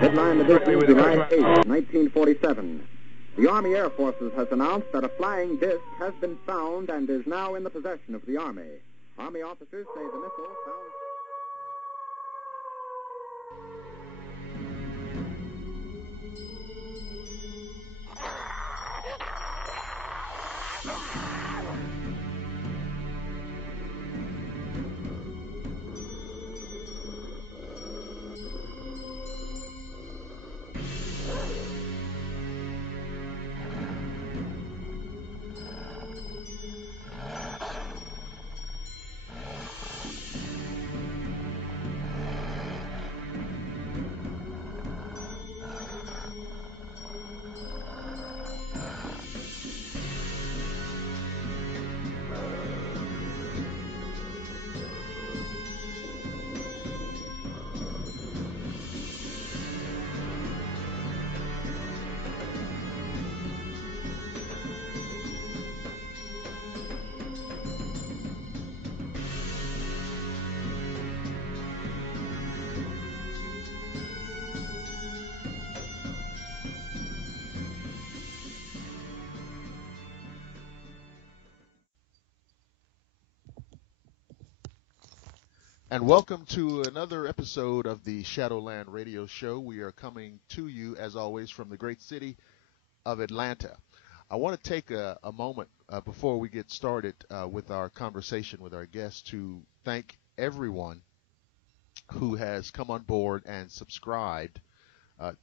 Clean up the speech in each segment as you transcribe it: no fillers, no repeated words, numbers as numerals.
Headline edition, July 8, 1947. The Army Air Forces has announced that a flying disc has been found and is now in the possession of the Army. Army officers say the missile found... And welcome to another episode of the Shadowland Radio Show. We are coming to you, as always, from the great city of Atlanta. I want to take a moment before we get started with our conversation with our guests to thank everyone who has come on board and subscribed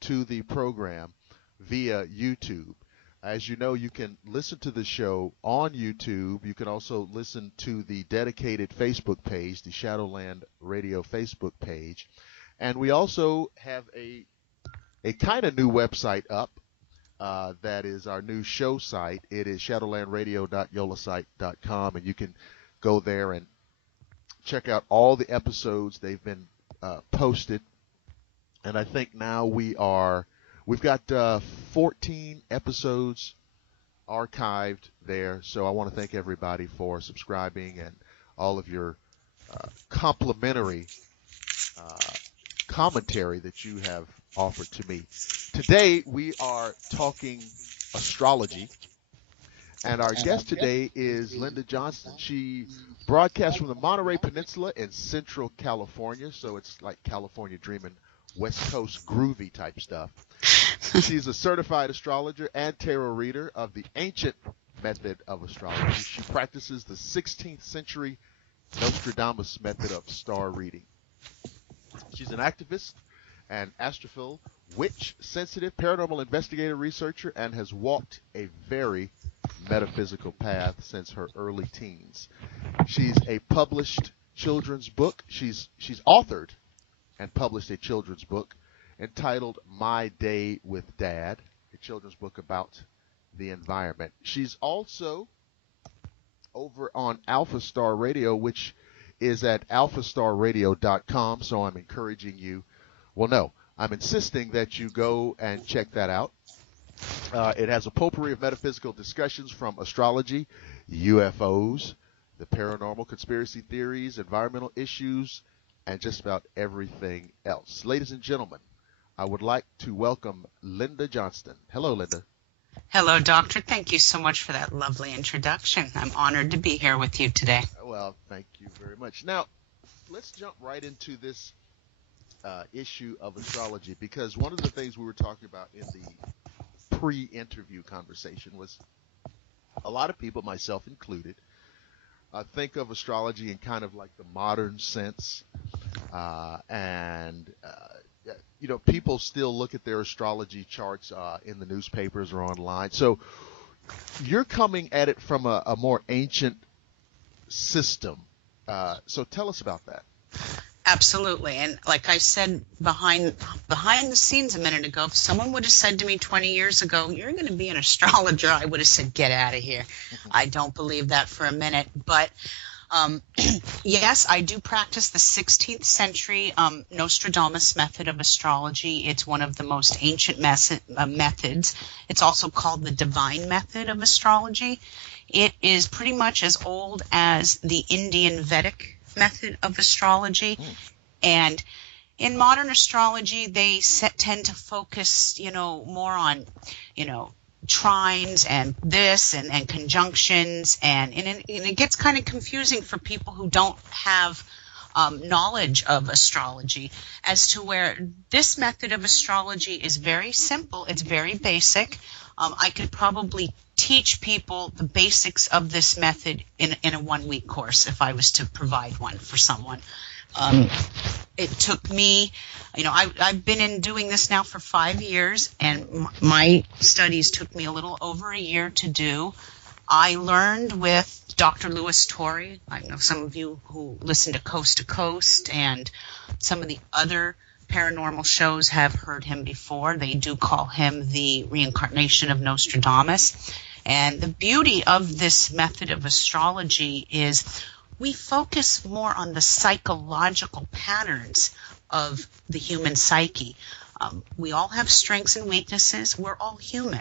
to the program via YouTube. As you know, you can listen to the show on YouTube. You can also listen to the dedicated Facebook page, the Shadowland Radio Facebook page. And we also have a kind of new website up that is our new show site. It is shadowlandradio.yolasite.com, and you can go there and check out all the episodes. They've been posted. And I think now we've got 14 episodes archived there, so I want to thank everybody for subscribing and all of your complimentary commentary that you have offered to me. Today we are talking astrology, and our guest today is Linda Johnston. She broadcasts from the Monterey Peninsula in Central California, so it's like California dreaming, West Coast groovy type stuff. She's a certified astrologer and tarot reader of the ancient method of astrology. She practices the 16th century Nostradamus method of star reading. She's an activist, an astrophil, witch, sensitive, paranormal investigator, researcher, and has walked a very metaphysical path since her early teens. She's a published children's book. She's authored and published a children's book entitled My Day with Dad, a children's book about the environment. She's also over on Alpha Star Radio, which is at alphastarradio.com, so I'm encouraging you, I'm insisting that you go and check that out. It has a potpourri of metaphysical discussions from astrology, UFOs, the paranormal, conspiracy theories, environmental issues, and just about everything else. Ladies and gentlemen, I would like to welcome Linda Johnston. Hello, Linda. Hello, Doctor. Thank you so much for that lovely introduction. I'm honored to be here with you today. Well, thank you very much. Now, let's jump right into this issue of astrology, because one of the things we were talking about in the pre-interview conversation was a lot of people, myself included, think of astrology in kind of like the modern sense, and people still look at their astrology charts in the newspapers or online. So you're coming at it from a more ancient system. So tell us about that. Absolutely. And like I said behind the scenes a minute ago, if someone would have said to me 20 years ago, you're going to be an astrologer, I would have said, get out of here. I don't believe that for a minute. But yes, I do practice the 16th century Nostradamus method of astrology. It's one of the most ancient methods. It's also called the divine method of astrology. It is pretty much as old as the Indian Vedic method of astrology. And in modern astrology, they tend to focus, more on, trines and this and conjunctions, and it gets kind of confusing for people who don't have knowledge of astrology, as to where this method of astrology is very simple. It's very basic. I could probably teach people the basics of this method in a 1-week course if I was to provide one for someone. It took me, I've been doing this now for 5 years, and my studies took me a little over a year to do. I learned with Dr. Louis Torrey. I know some of you who listen to Coast, and some of the other paranormal shows have heard him before. They do call him the reincarnation of Nostradamus. And the beauty of this method of astrology is we focus more on the psychological patterns of the human psyche. We all have strengths and weaknesses. We're all human.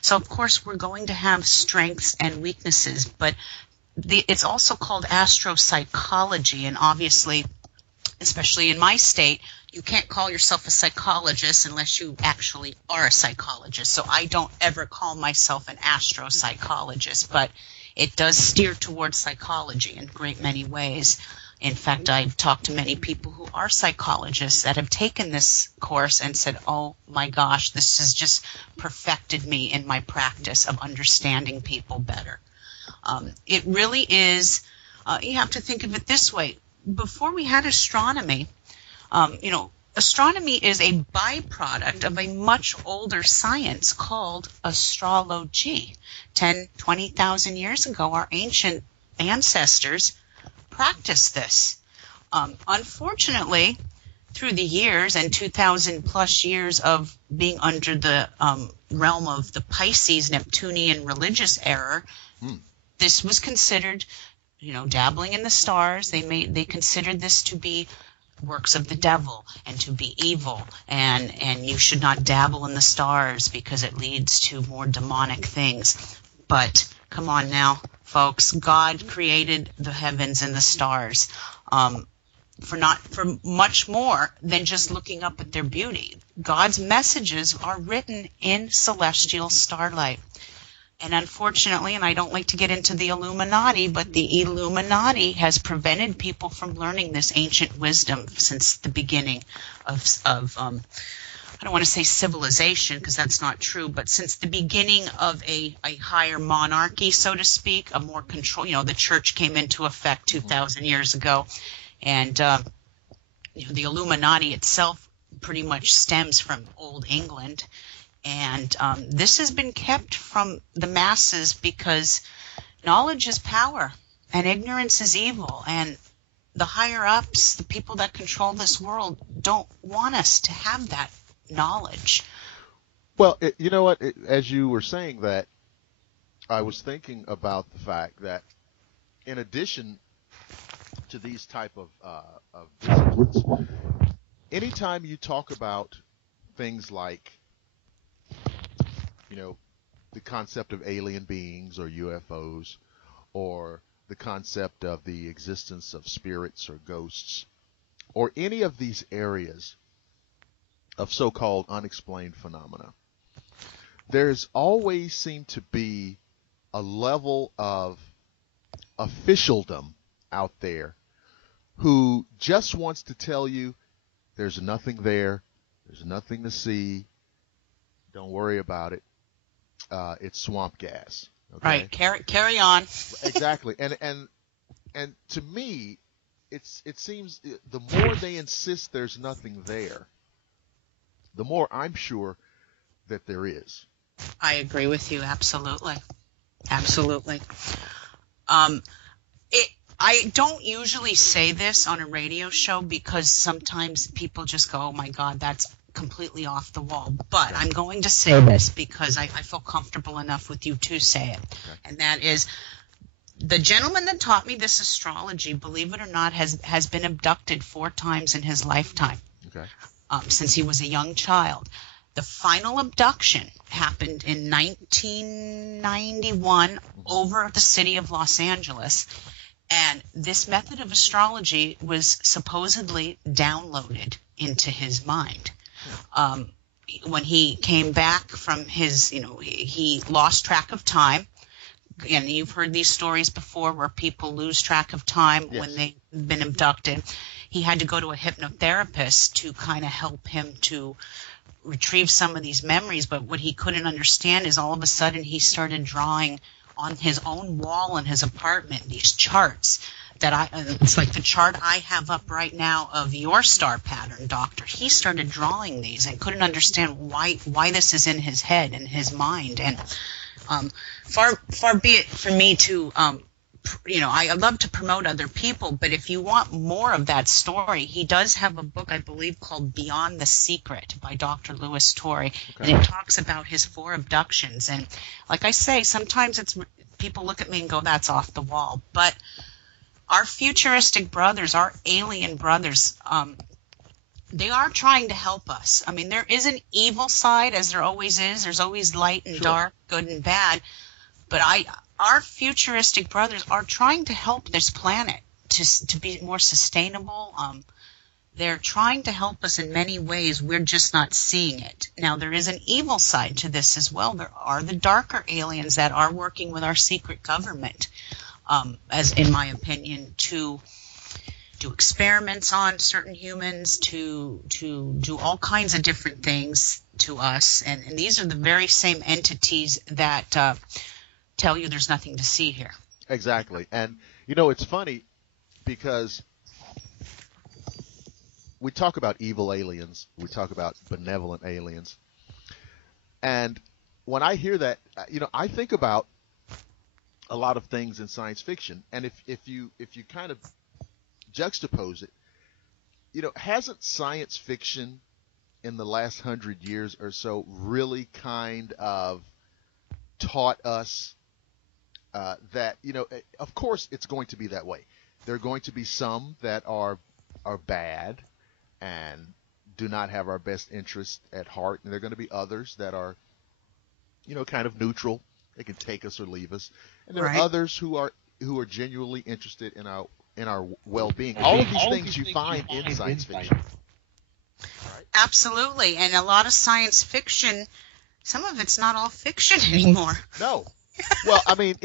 So, of course, we're going to have strengths and weaknesses, but it's also called astropsychology, and obviously, especially in my state, you can't call yourself a psychologist unless you actually are a psychologist. So I don't ever call myself an astropsychologist, but it does steer towards psychology in a great many ways. In fact, I've talked to many people who are psychologists that have taken this course and said, oh my gosh, this has just perfected me in my practice of understanding people better. It really is, you have to think of it this way. Before we had astronomy, astronomy is a byproduct of a much older science called astrology. 10, 20,000 years ago, our ancient ancestors practiced this. Unfortunately, through the years and 2,000 plus years of being under the realm of the Pisces Neptunian religious era, this was considered, dabbling in the stars. They considered this to be works of the devil and to be evil, and you should not dabble in the stars because it leads to more demonic things. But come on now, folks, God created the heavens and the stars for much more than just looking up at their beauty. God's messages are written in celestial starlight. And unfortunately, and I don't like to get into the Illuminati, but the Illuminati has prevented people from learning this ancient wisdom since the beginning of I don't want to say civilization because that's not true, but since the beginning of a higher monarchy, so to speak, a more control, the church came into effect 2,000 years ago. And the Illuminati itself pretty much stems from Old England. And this has been kept from the masses because knowledge is power and ignorance is evil. And the higher-ups, the people that control this world, don't want us to have that knowledge. Well, you know what? As you were saying that, I was thinking about the fact that in addition to these type of disciplines, anytime you talk about things like, the concept of alien beings or UFOs, or the concept of the existence of spirits or ghosts, or any of these areas of so-called unexplained phenomena, there's always seemed to be a level of officialdom out there who just wants to tell you there's nothing there, there's nothing to see, don't worry about it. It's swamp gas. Okay? Right. Carry on. Exactly. And to me, it seems the more they insist there's nothing there, the more I'm sure that there is. I agree with you. Absolutely. Absolutely. I don't usually say this on a radio show because sometimes people just go, oh my God, that's completely off the wall. But I'm going to say this because I feel comfortable enough with you to say it. Okay. And that is, the gentleman that taught me this astrology, believe it or not, has been abducted 4 times in his lifetime. Okay. Since he was a young child. The final abduction happened in 1991 over the city of Los Angeles. And this method of astrology was supposedly downloaded into his mind. When he came back from his, he lost track of time. And you've heard these stories before where people lose track of time when they've been abducted. He had to go to a hypnotherapist to kind of help him to retrieve some of these memories. But what he couldn't understand is all of a sudden he started drawing on his own wall in his apartment these charts that it's like the chart I have up right now of your star pattern, Doctor. He started drawing these and couldn't understand why this is in his head and his mind. And far be it for me to, I love to promote other people, but if you want more of that story, he does have a book, I believe, called Beyond the Secret by Dr. Louis Torrey, and it talks about his 4 abductions. And like I say, sometimes people look at me and go, that's off the wall. But our futuristic brothers, our alien brothers, they are trying to help us. I mean, there is an evil side, as there always is. There's always light and dark, good and bad. But our futuristic brothers are trying to help this planet to be more sustainable. They're trying to help us in many ways. We're just not seeing it. Now, there is an evil side to this as well. There are the darker aliens that are working with our secret government, as in my opinion, to do experiments on certain humans, to do all kinds of different things to us. And these are the very same entities that tell you there's nothing to see here. Exactly. And, it's funny because we talk about evil aliens. We talk about benevolent aliens. And when I hear that, I think about a lot of things in science fiction. And if you kind of juxtapose it, hasn't science fiction in the last 100 years or so really kind of taught us that, of course it's going to be that way. There are going to be some that are bad and do not have our best interest at heart, and there are going to be others that are, kind of neutral. They can take us or leave us, and there are others who are genuinely interested in our well-being. All of these things you find in science fiction. Right? Absolutely, and a lot of science fiction, some of it's not all fiction anymore. No. Well, I mean,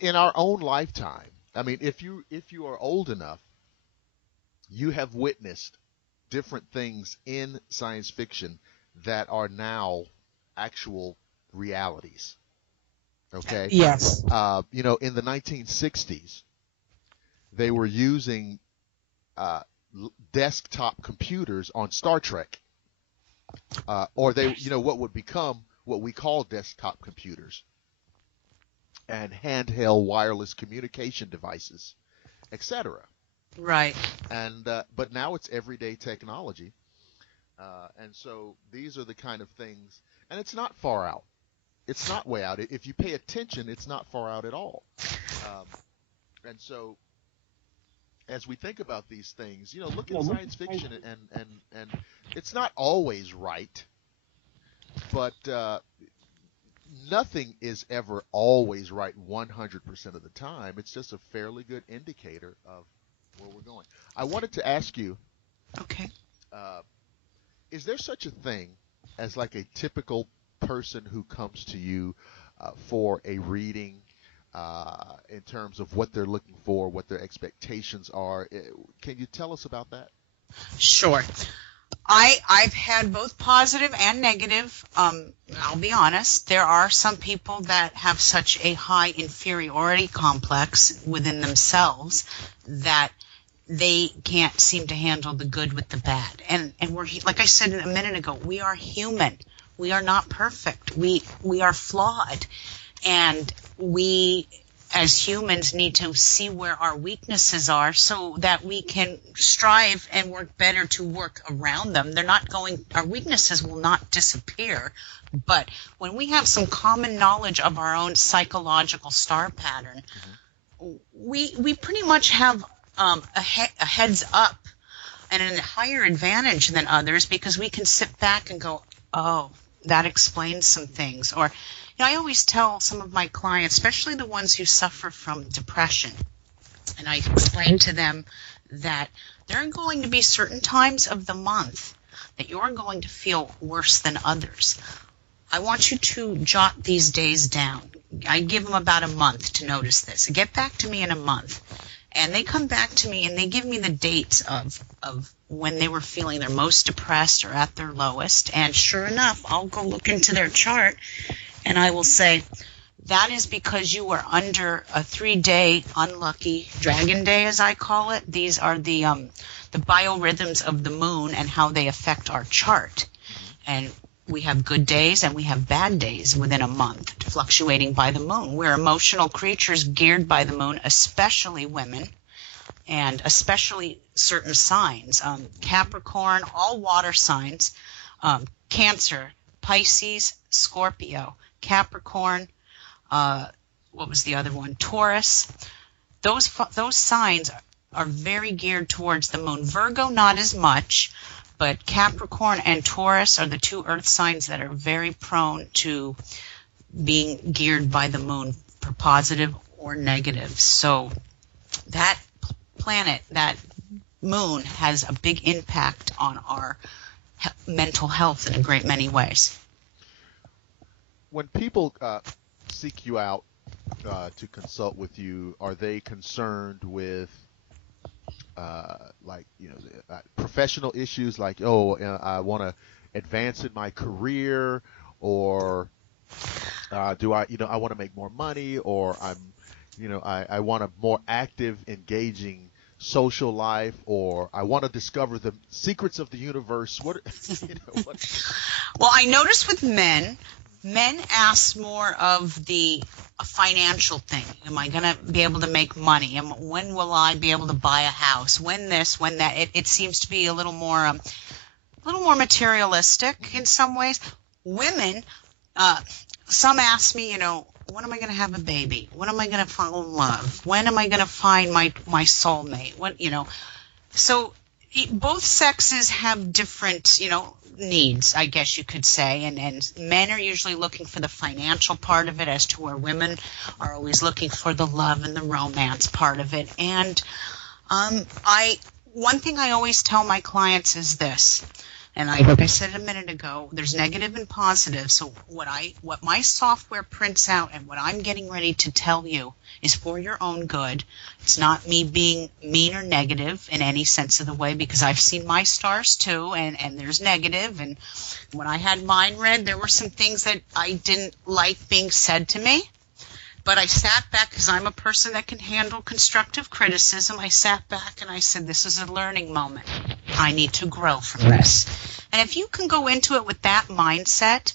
in our own lifetime, I mean, if you are old enough, you have witnessed different things in science fiction that are now actual realities. Okay? Yes. In the 1960s, they were using desktop computers on Star Trek, or they, what would become what we call desktop computers, and handheld wireless communication devices, etc. Right. And but now it's everyday technology, and so these are the kind of things, and it's not far out. It's not way out. If you pay attention, it's not far out at all. And so, as we think about these things, look at science fiction, and it's not always right, but nothing is ever always right 100% of the time. It's just a fairly good indicator of where we're going. I wanted to ask you, okay, is there such a thing as like a typical person who comes to you for a reading in terms of what they're looking for, what their expectations are? Can you tell us about that? Sure. I've had both positive and negative. I'll be honest. There are some people that have such a high inferiority complex within themselves that they can't seem to handle the good with the bad. And we're, like I said a minute ago, we are human. We are not perfect. We are flawed. And we, as humans, need to see where our weaknesses are so that we can strive and work better to work around them. Our weaknesses will not disappear. But when we have some common knowledge of our own psychological star pattern, we pretty much have a heads up and a higher advantage than others, because we can sit back and go, oh, that explains some things. Or, I always tell some of my clients, especially the ones who suffer from depression, And I explained to them that there are going to be certain times of the month that you're going to feel worse than others. I want you to jot these days down. I give them about a month to notice this. Get back to me in a month. And they come back to me and they give me the dates of when they were feeling their most depressed or at their lowest. And sure enough, I'll go look into their chart and I will say, that is because you were under a 3-day unlucky dragon day, as I call it. These are the biorhythms of the moon and how they affect our chart. And we have good days and we have bad days within a month, fluctuating by the moon. We're emotional creatures geared by the moon, especially women, and especially certain signs. Capricorn, all water signs, Cancer, Pisces, Scorpio, Capricorn, what was the other one? Taurus. Those signs are very geared towards the moon. Virgo, not as much. But Capricorn and Taurus are the two earth signs that are very prone to being geared by the moon for positive or negative. So that planet, that moon, has a big impact on our mental health in a great many ways. When people seek you out to consult with you, are they concerned with professional issues like, I want to advance in my career, or I want to make more money, or I want a more active, engaging social life, or I want to discover the secrets of the universe? What? Well, I notice with men ask more of the financial thing. Am I going to be able to make money? When will I be able to buy a house? When this, when that? It seems to be a little more materialistic in some ways. Women, some ask me, when am I going to have a baby? When am I going to fall in love? When am I going to find my soulmate? So both sexes have different, needs, I guess you could say, and men are usually looking for the financial part of it, as to where women are always looking for the love and the romance part of it. And one thing I always tell my clients is this, and like I said a minute ago, there's negative and positive. So what my software prints out and what I'm getting ready to tell you is for your own good. It's not me being mean or negative in any sense of the way, because I've seen my stars too, and there's negative. And when I had mine read, there were some things that I didn't like being said to me. But I sat back, because I'm a person that can handle constructive criticism. I sat back and I said, this is a learning moment. I need to grow from this. And if you can go into it with that mindset,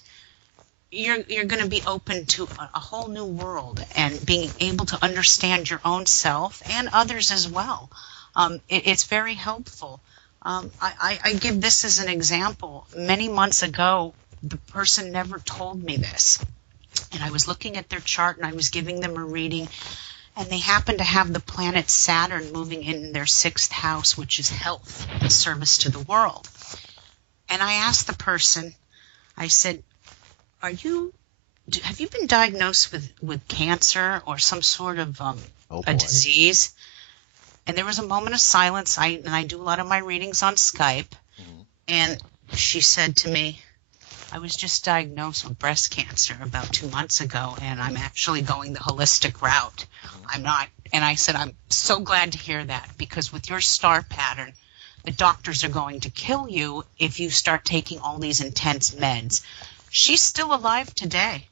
you're going to be open to a whole new world and being able to understand your own self and others as well. It's very helpful. I give this as an example. Many months ago, the person never told me this. And I was looking at their chart and I was giving them a reading, and they happened to have the planet Saturn moving in their 6th house, which is health and service to the world. And I asked the person, I said, have you been diagnosed with cancer or some sort of a disease? And there was a moment of silence. I do a lot of my readings on Skype. Mm-hmm. And she said to me, I was just diagnosed with breast cancer about 2 months ago, and I'm actually going the holistic route. I'm not. And I said, I'm so glad to hear that, because with your star pattern, the doctors are going to kill you if you start taking all these intense meds. She's still alive today.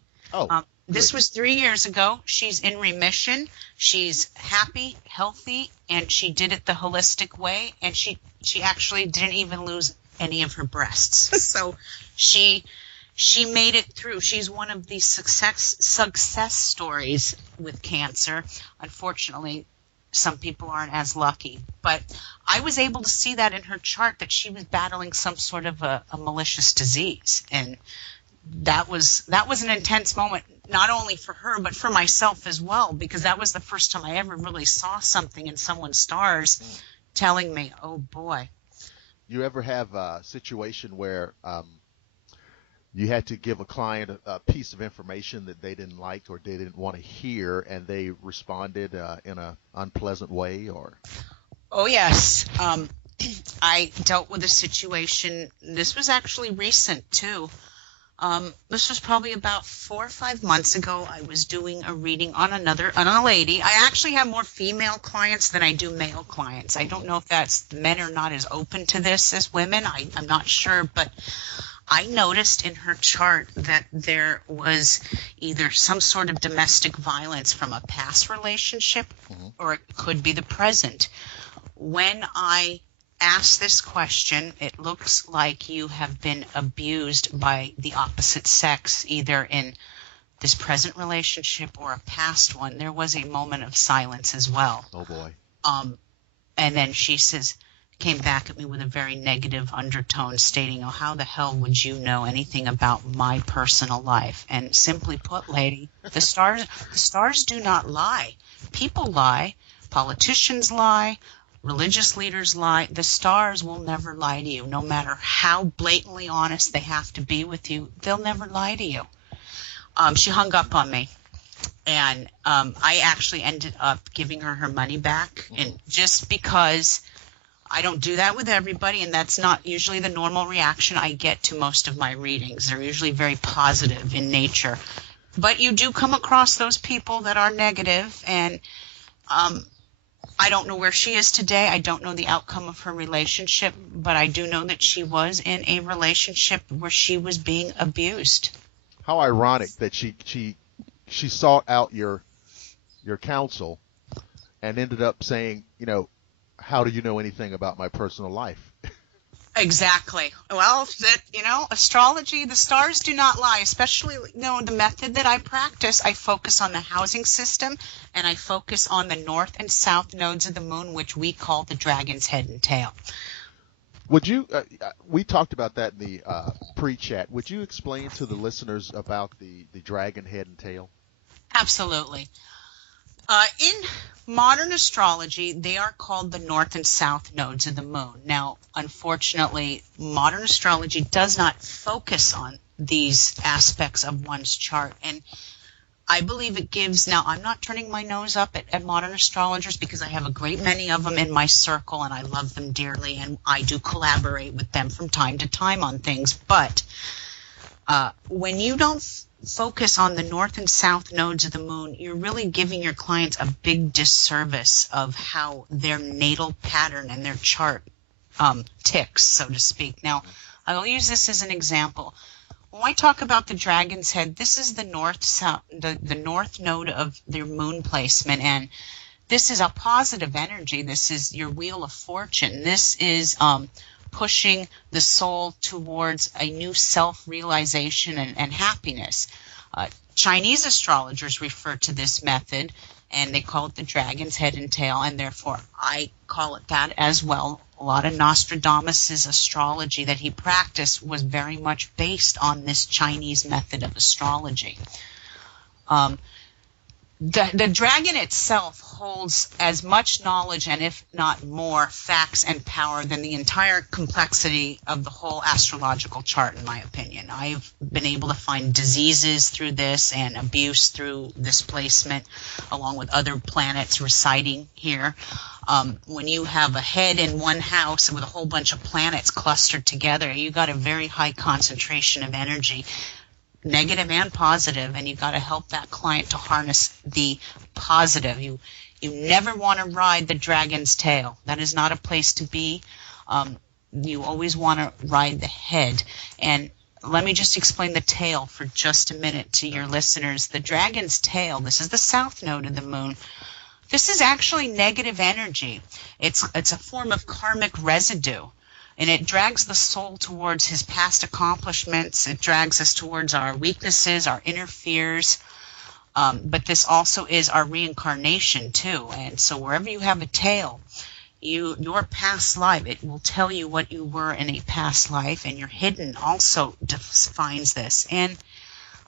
This was 3 years ago. She's in remission. She's happy, healthy, and she did it the holistic way, and she actually didn't even lose any of her breasts. So she made it through. She's one of the success stories with cancer. Unfortunately, some people aren't as lucky. But I was able to see that in her chart, that she was battling some sort of a malicious disease. And that was an intense moment, not only for her, but for myself as well, because that was the first time I ever really saw something in someone's stars telling me, oh boy. You ever have a situation where you had to give a client a piece of information that they didn't like or they didn't want to hear, and they responded in an unpleasant way, or? Oh, yes. I dealt with a situation. This was actually recent, too. This was probably about 4 or 5 months ago. I was doing a reading on a lady. I actually have more female clients than I do male clients. I don't know if that's men are not as open to this as women. I'm not sure, but I noticed in her chart that there was either some sort of domestic violence from a past relationship, or it could be the present. When I ask this question, it looks like you have been abused by the opposite sex, either in this present relationship or a past one. There was a moment of silence as well. Oh boy. And then she came back at me with a very negative undertone, stating, "Oh, how the hell would you know anything about my personal life?" And simply put, lady, the stars do not lie. People lie, politicians lie, religious leaders lie. The stars will never lie to you. No matter how blatantly honest they have to be with you, they'll never lie to you. She hung up on me, and I actually ended up giving her money back, and just because I don't do that with everybody, and that's not usually the normal reaction I get to most of my readings. They're usually very positive in nature. But you do come across those people that are negative, and I don't know where she is today. I don't know the outcome of her relationship, but I do know that she was in a relationship where she was being abused. How ironic that she sought out your counsel and ended up saying, how do you know anything about my personal life? Exactly. Well, astrology, the stars do not lie, especially, the method that I practice. I focus on the housing system, and I focus on the north and south nodes of the moon, which we call the dragon's head and tail. Would you, we talked about that in the pre-chat. Would you explain to the listeners about the dragon head and tail? Absolutely. In modern astrology, they are called the north and south nodes of the moon. Now, unfortunately, modern astrology does not focus on these aspects of one's chart. And I believe it gives, now I'm not turning my nose up at modern astrologers, because I have a great many of them in my circle and I love them dearly, and I do collaborate with them from time to time on things. But when you don't focus on the north and south nodes of the moon, you're really giving your clients a big disservice of how their natal pattern and their chart ticks, so to speak. Now, I'll use this as an example. When I talk about the dragon's head, this is the north node of their moon placement, and this is a positive energy. This is your wheel of fortune. This is pushing the soul towards a new self-realization and happiness. Chinese astrologers refer to this method, and they call it the dragon's head and tail, and therefore I call it that as well. A lot of Nostradamus' astrology that he practiced was very much based on this Chinese method of astrology. The dragon itself holds as much knowledge, and if not more, facts and power than the entire complexity of the whole astrological chart, in my opinion. I've been able to find diseases through this and abuse through this placement, along with other planets residing here. When you have a head in one house with a whole bunch of planets clustered together, you got a very high concentration of energy, negative and positive, and you got to help that client to harness the positive. You never want to ride the dragon's tail. That is not a place to be. You always want to ride the head. And let me just explain the tail for just a minute to your listeners. The dragon's tail, this is the south node of the moon. This is actually negative energy. It's a form of karmic residue. And it drags the soul towards his past accomplishments. It drags us towards our weaknesses, our inner fears. But this also is our reincarnation, too. And so wherever you have a tail, your past life, it will tell you what you were in a past life. And your hidden also defines this. And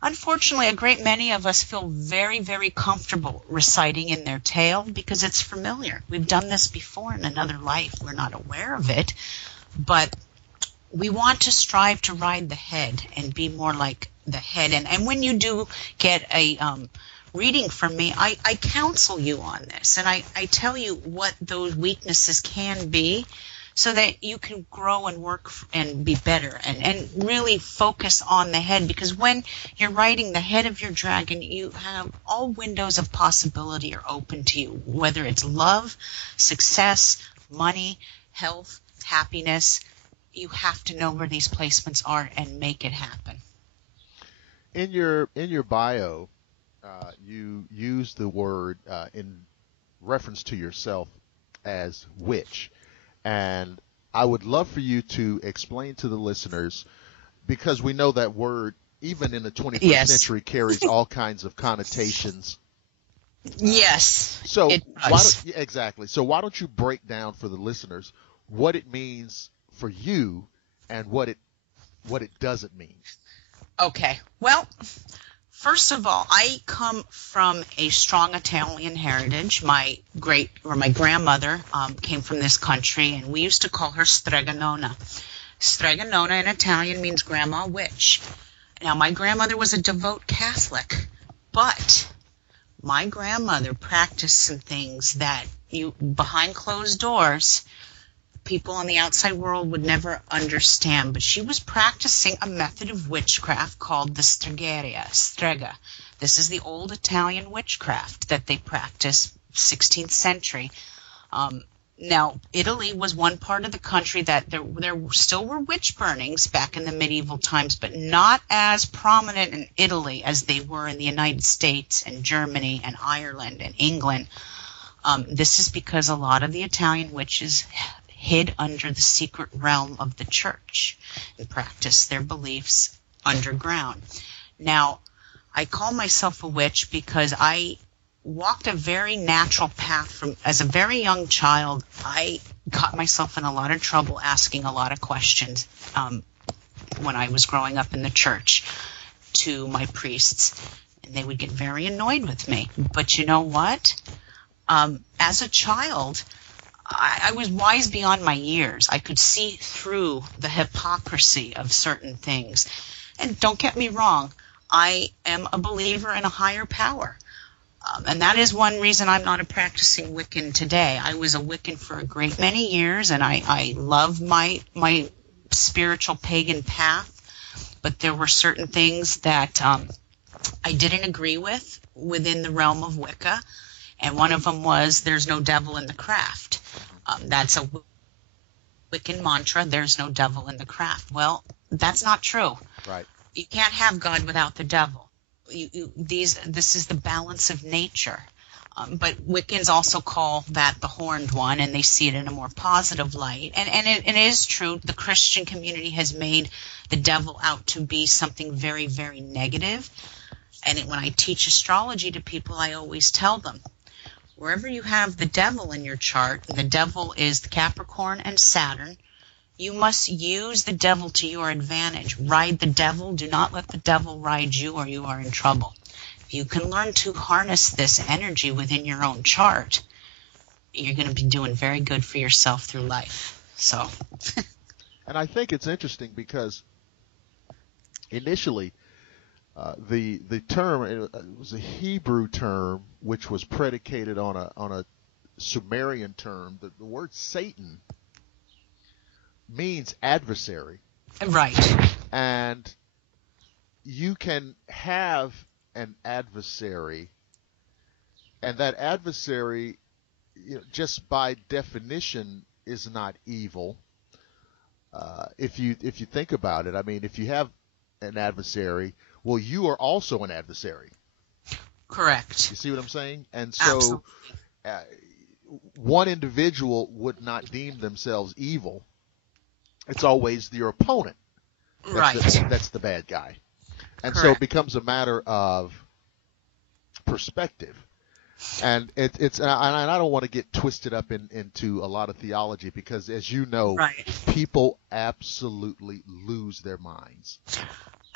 unfortunately, a great many of us feel very, very comfortable reciting in their tail because it's familiar. We've done this before in another life. We're not aware of it. But we want to strive to ride the head and be more like the head. And when you do get a reading from me, I counsel you on this, and I tell you what those weaknesses can be so that you can grow and work and be better and really focus on the head, because when you're riding the head of your dragon, you have all windows of possibility are open to you, whether it's love, success, money, health, happiness. You have to know where these placements are and make it happen. In your bio, you use the word in reference to yourself as witch. And I would love for you to explain to the listeners, because we know that word, even in the 21st century, carries all kinds of connotations. Yes. So it does. Exactly. So why don't you break down for the listeners what it means for you and what it doesn't mean? Okay. Well, first of all, I come from a strong Italian heritage. My grandmother came from this country, and we used to call her Streganona. Streganona in Italian means grandma witch. Now, my grandmother was a devout Catholic, but my grandmother practiced some things that behind closed doors, people on the outside world would never understand, but she was practicing a method of witchcraft called the strega. This is the old Italian witchcraft that they practiced 16th century. Now, Italy was one part of the country that there still were witch burnings back in the medieval times, but not as prominent in Italy as they were in the United States and Germany and Ireland and England. This is because a lot of the Italian witches hid under the secret realm of the church and practiced their beliefs underground. Now, I call myself a witch because I walked a very natural path as a very young child. I got myself in a lot of trouble asking a lot of questions when I was growing up in the church to my priests, and they would get very annoyed with me. But you know what? As a child, I was wise beyond my years. I could see through the hypocrisy of certain things. And don't get me wrong, I am a believer in a higher power. And that is one reason I'm not a practicing Wiccan today. I was a Wiccan for a great many years, and I love my spiritual pagan path. But there were certain things that I didn't agree with within the realm of Wicca. And one of them was, there's no devil in the craft. That's a Wiccan mantra, there's no devil in the craft. Well, that's not true. Right. You can't have God without the devil. This is the balance of nature. But Wiccans also call that the horned one, and they see it in a more positive light. And it is true, the Christian community has made the devil out to be something very, very negative. And when I teach astrology to people, I always tell them, wherever you have the devil in your chart, the devil is the Capricorn and Saturn, you must use the devil to your advantage. Ride the devil. Do not let the devil ride you, or you are in trouble. If you can learn to harness this energy within your own chart, you're going to be doing very good for yourself through life. So, and I think it's interesting because initially the term, it was a Hebrew term which was predicated on a Sumerian term. The word Satan means adversary. Right. And you can have an adversary, and that adversary, just by definition, is not evil. If you think about it, I mean, if you have an adversary, well, you are also an adversary. Correct. You see what I'm saying? And so one individual would not deem themselves evil. It's always your opponent. That's the bad guy. And Correct. so it becomes a matter of perspective. And it's and I don't want to get twisted up into a lot of theology, because, as you know, Right. people absolutely lose their minds.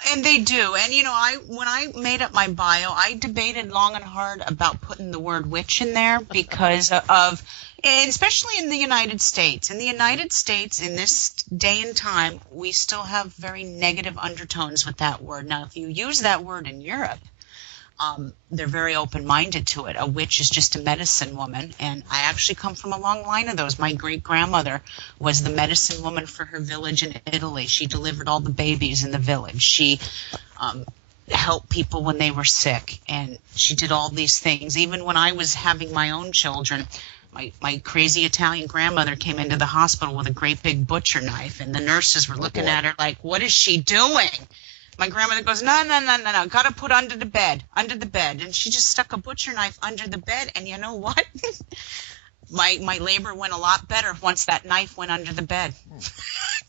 And they do. And, when I made up my bio, I debated long and hard about putting the word witch in there because of, and especially in the United States. In the United States, in this day and time, we still have very negative undertones with that word. Now, if you use that word in Europe, they're very open-minded to it. A witch is just a medicine woman, and I actually come from a long line of those. My great-grandmother was the medicine woman for her village in Italy. She delivered all the babies in the village. She helped people when they were sick, and she did all these things. Even when I was having my own children, my crazy Italian grandmother came into the hospital with a great big butcher knife, and the nurses were looking at her like, what is she doing? My grandmother goes, no, got to put under the bed. And she just stuck a butcher knife under the bed. And you know what? my labor went a lot better once that knife went under the bed.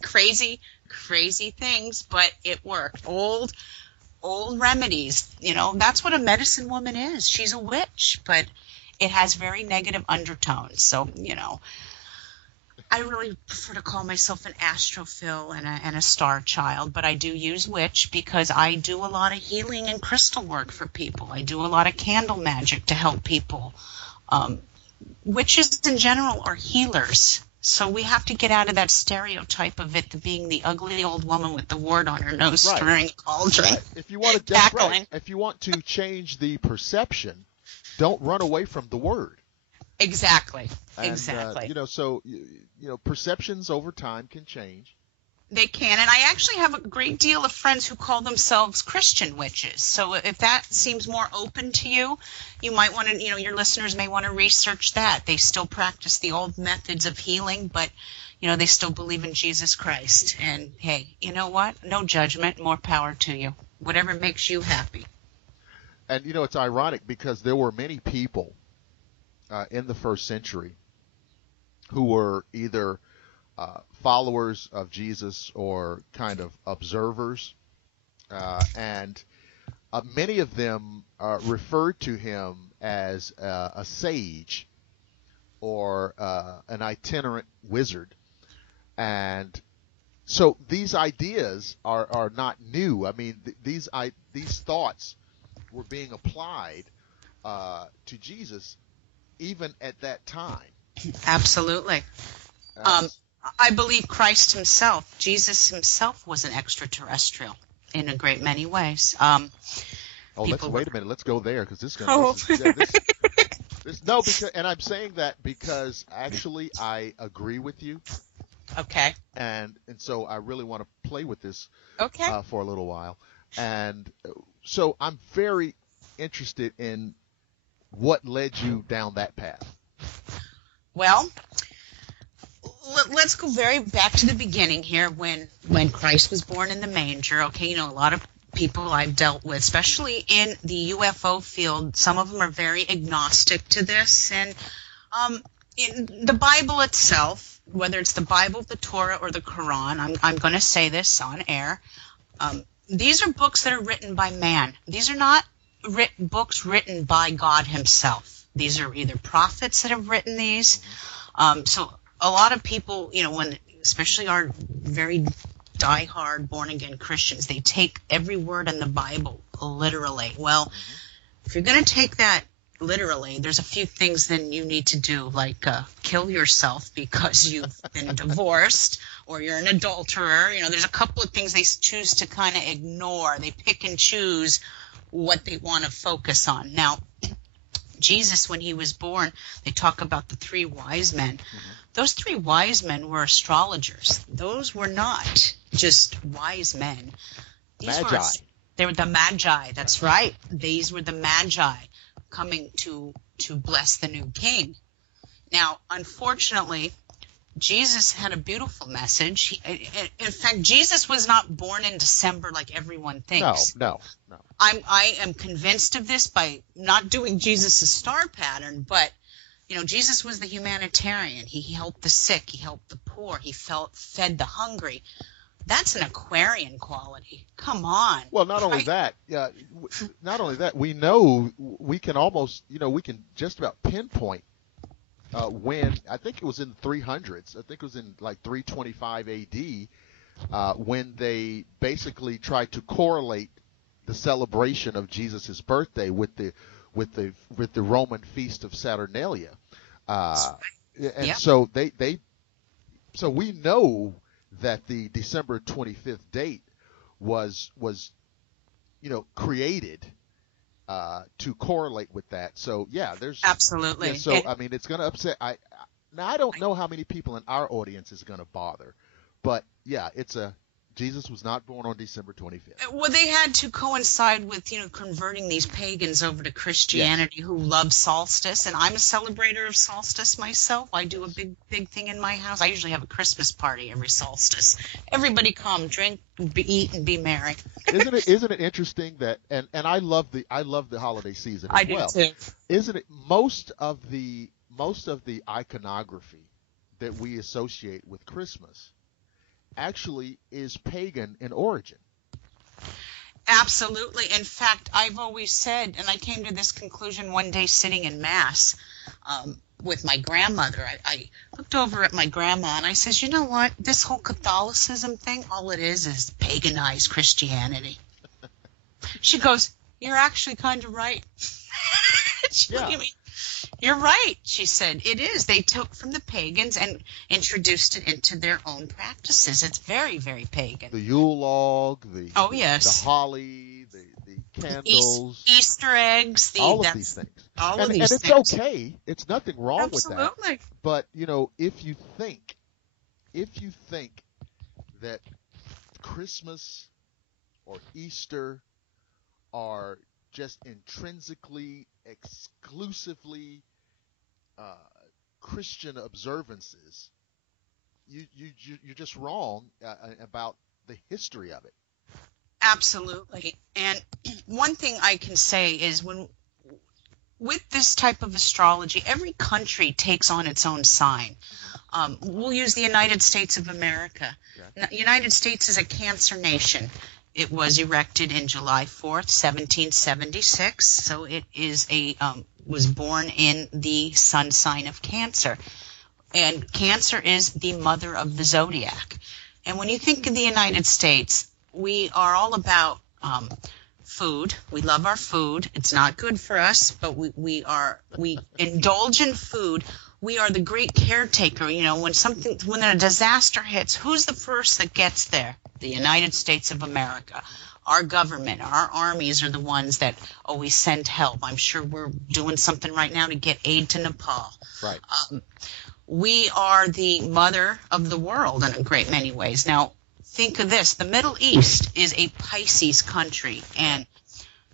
Crazy things, but it worked. Old remedies, that's what a medicine woman is. She's a witch, but it has very negative undertones. So, I really prefer to call myself an astrophil and a star child, but I do use witch because I do a lot of healing and crystal work for people. I do a lot of candle magic to help people. Witches in general are healers, so we have to get out of that stereotype of it being the ugly old woman with the wart on her nose stirring a cauldron. Right. If you want to if you want to change the perception, don't run away from the word. Exactly. So perceptions over time can change. They can, and I actually have a great deal of friends who call themselves Christian witches. So if that seems more open to you, you might want to, your listeners may want to research that. They still practice the old methods of healing, but, they still believe in Jesus Christ. And, hey, you know what? No judgment, more power to you. Whatever makes you happy. And, it's ironic because there were many people in the first century who were either followers of Jesus or kind of observers, and many of them referred to him as a sage or an itinerant wizard. And so these ideas are not new. I mean, these thoughts were being applied to Jesus even at that time. Absolutely. I believe Christ himself, Jesus himself, was an extraterrestrial in a great many ways. Wait a minute. Let's go there because this. And I'm saying that because actually I agree with you. Okay. And so I really want to play with this. Okay. For a little while, and so I'm very interested in what led you down that path. Well, let's go very back to the beginning here when Christ was born in the manger. Okay, a lot of people I've dealt with, especially in the UFO field, some of them are very agnostic to this. And in the Bible itself, whether it's the Bible, the Torah, or the Quran, I'm going to say this on air, these are books that are written by man. These are not books written by God himself. These are either prophets that have written these. So a lot of people, especially our very diehard born-again Christians, they take every word in the Bible literally. Well, if you're going to take that literally, there's a few things then you need to do, like kill yourself because you've been divorced or you're an adulterer. There's a couple of things they choose to kind of ignore. They pick and choose what they want to focus on. Now, Jesus, when he was born, they talk about the three wise men. Those three wise men were astrologers. Those were not just wise men. Magi. They were the Magi. That's right. These were the Magi coming to bless the new king. Now, unfortunately, Jesus had a beautiful message. In fact, Jesus was not born in December like everyone thinks. No. I am convinced of this by not doing Jesus' star pattern, but Jesus was the humanitarian. He helped the sick. He helped the poor. He fed the hungry. That's an Aquarian quality. Come on. Well, not only that, we know we can almost, we can just about pinpoint when, I think it was in the 300s. I think it was in like 325 AD when they basically tried to correlate the celebration of Jesus' birthday with the Roman feast of Saturnalia. And so so we know that the December 25th date was created to correlate with that. So there's absolutely. Yeah, so I mean, it's going to upset. Now I don't know how many people in our audience is going to bother, but Jesus was not born on December 25th. Well, they had to coincide with, converting these pagans over to Christianity who love solstice. And I'm a celebrator of solstice myself. I do a big thing in my house. I usually have a Christmas party every solstice. Everybody come, drink, eat, and be merry. Isn't it interesting that, and I love the holiday season as well. I do too. Isn't it most of the iconography that we associate with Christmas actually is pagan in origin? Absolutely. In fact, I've always said, and I came to this conclusion one day sitting in Mass with my grandmother. I looked over at my grandma and I says, you know what? This whole Catholicism thing, all it is paganized Christianity. She goes, you're actually kind of right. She looked at me. You're right, she said. It is. They took from the pagans and introduced it into their own practices. It's very, very pagan. The Yule log, the holly, the candles, Easter eggs, all of these things. And it's okay. It's nothing wrong with that. Absolutely. But if you think that Christmas or Easter are just intrinsically, exclusively Christian observances, you're just wrong about the history of it. Absolutely. And one thing I can say is with this type of astrology, every country takes on its own sign. We'll use the United States of America. Yeah. United States is a Cancer nation. It was erected in July 4th, 1776. So it is was born in the sun sign of Cancer. And Cancer is the mother of the zodiac. And when you think of the United States, we are all about food. We love our food. It's not good for us, but we indulge in food. We are the great caretaker. When a disaster hits, who's the first that gets there? The United States of America. Our government, our armies are the ones that always send help. I'm sure we're doing something right now to get aid to Nepal. Right. We are the mother of the world in a great many ways. Now, think of this. The Middle East is a Pisces country. And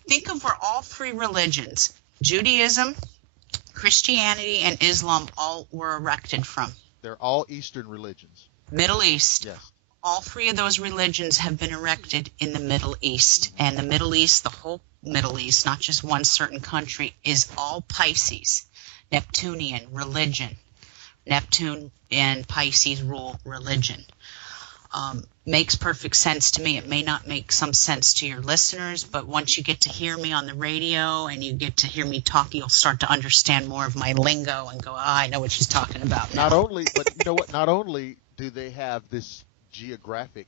think of where all three religions, Judaism, Christianity, and Islam, all were erected from. They're all Eastern religions. Middle East. Yes. All three of those religions have been erected in the Middle East. And the Middle East, the whole Middle East, not just one certain country, is all Pisces, Neptunian religion. Neptune and Pisces rule religion. Makes perfect sense to me. It may not make some sense to your listeners, but once you get to hear me on the radio and you get to hear me talk, you'll start to understand more of my lingo and go, I know what she's talking about now. Not only do they have this geographic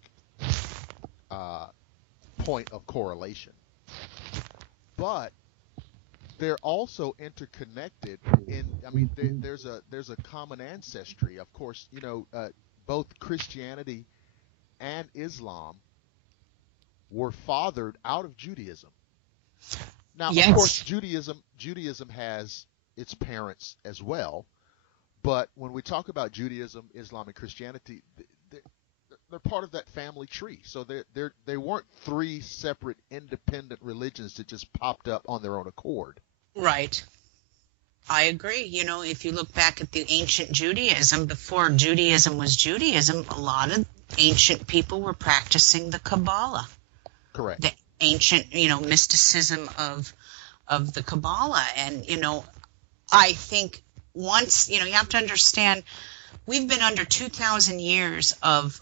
point of correlation, but they're also interconnected there's a common ancestry. Of course, both Christianity and Islam were fathered out of Judaism. Now, yes. Of course, Judaism has its parents as well, but when we talk about Judaism, Islam, and Christianity, they're part of that family tree. So they weren't three separate independent religions that just popped up on their own accord. Right. I agree. If you look back at the ancient Judaism, before Judaism was Judaism, a lot of ancient people were practicing the Kabbalah. Correct. The ancient, mysticism of the Kabbalah. And, I think once, you have to understand, we've been under 2,000 years of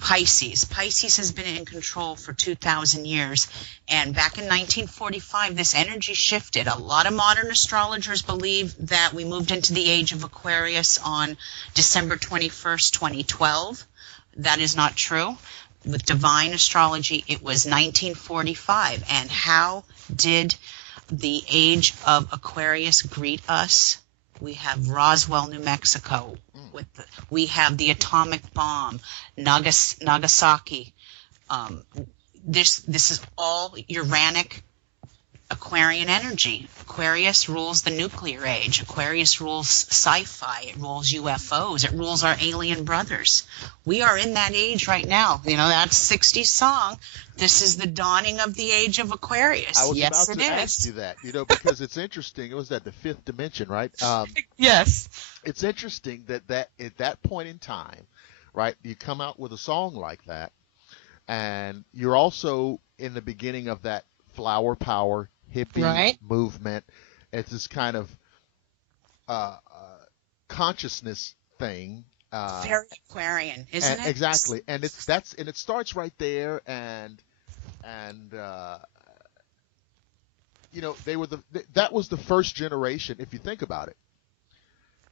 Pisces. Pisces has been in control for 2,000 years. And back in 1945, this energy shifted. A lot of modern astrologers believe that we moved into the age of Aquarius on December 21st, 2012. that is not true. With divine astrology, it was 1945. And how did the age of Aquarius greet us? We have Roswell, New Mexico. We have the atomic bomb, Nagasaki. This is all Uranic Aquarian energy. Aquarius rules the nuclear age. Aquarius rules sci-fi. It rules UFOs. It rules our alien brothers. We are in that age right now. You know, that 60s song. This is the dawning of the age of Aquarius. I was Yes, about it to is. ask you that, you know, because it's interesting. It was at the fifth dimension, right? Yes. It's interesting that at that point in time, right, you come out with a song like that, and you're also in the beginning of that flower power hippie movement. It's this kind of consciousness thing. Very Aquarian, isn't it? Exactly, and it starts right there, and you know, that was the first generation. If you think about it,